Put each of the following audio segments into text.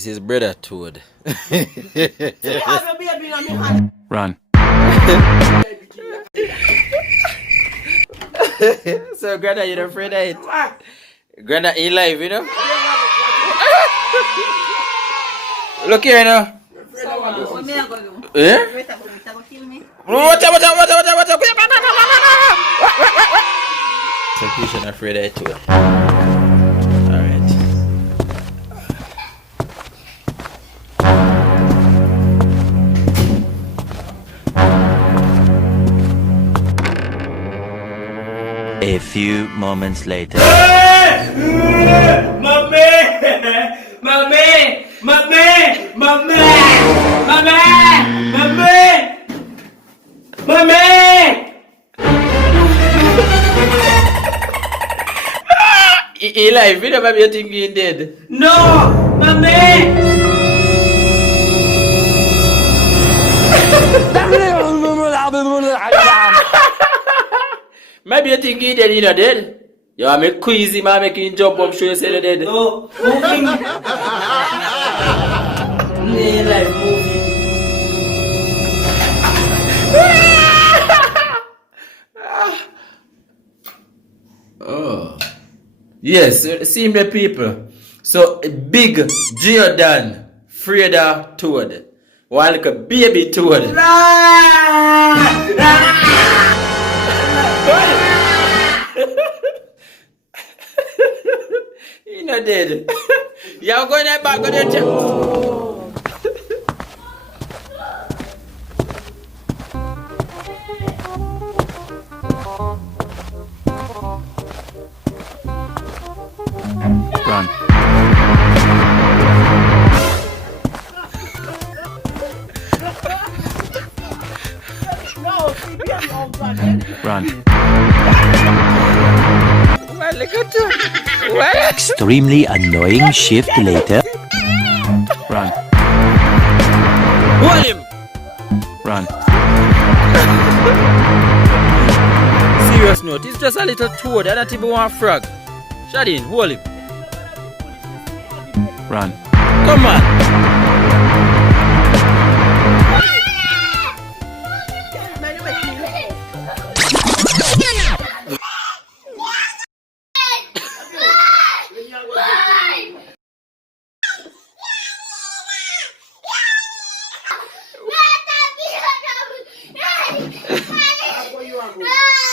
This is brother Toad. Run. So, Grandma, you don't afraid of it? Grandma in life, you know? Look here, you know? Eh? Watch out. So, Keisha not afraid of it too. Alright. A few moments later. Eli, you never be thinking dead. No! Mommy! Maybe you think he dead, you know dead. You are make queasy man making jump up, show you say you dead. No, moving. Like moving. Oh. Yes, see the people. So big Gio Freda Toad. While like a baby Toad. He not dead. Y'all going there back, go there. Run. Run. Well, look at you. Well. Extremely annoying shift later. Run. Hold him. Run. Serious note, it's just a little toad. I don't even want a frog. Shut in, hold him. Run. Come on.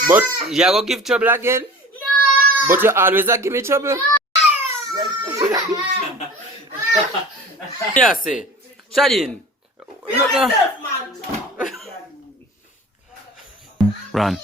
But you are gonna give trouble again? No! But you always give me trouble? No! Yeah, say. Shadin. Run.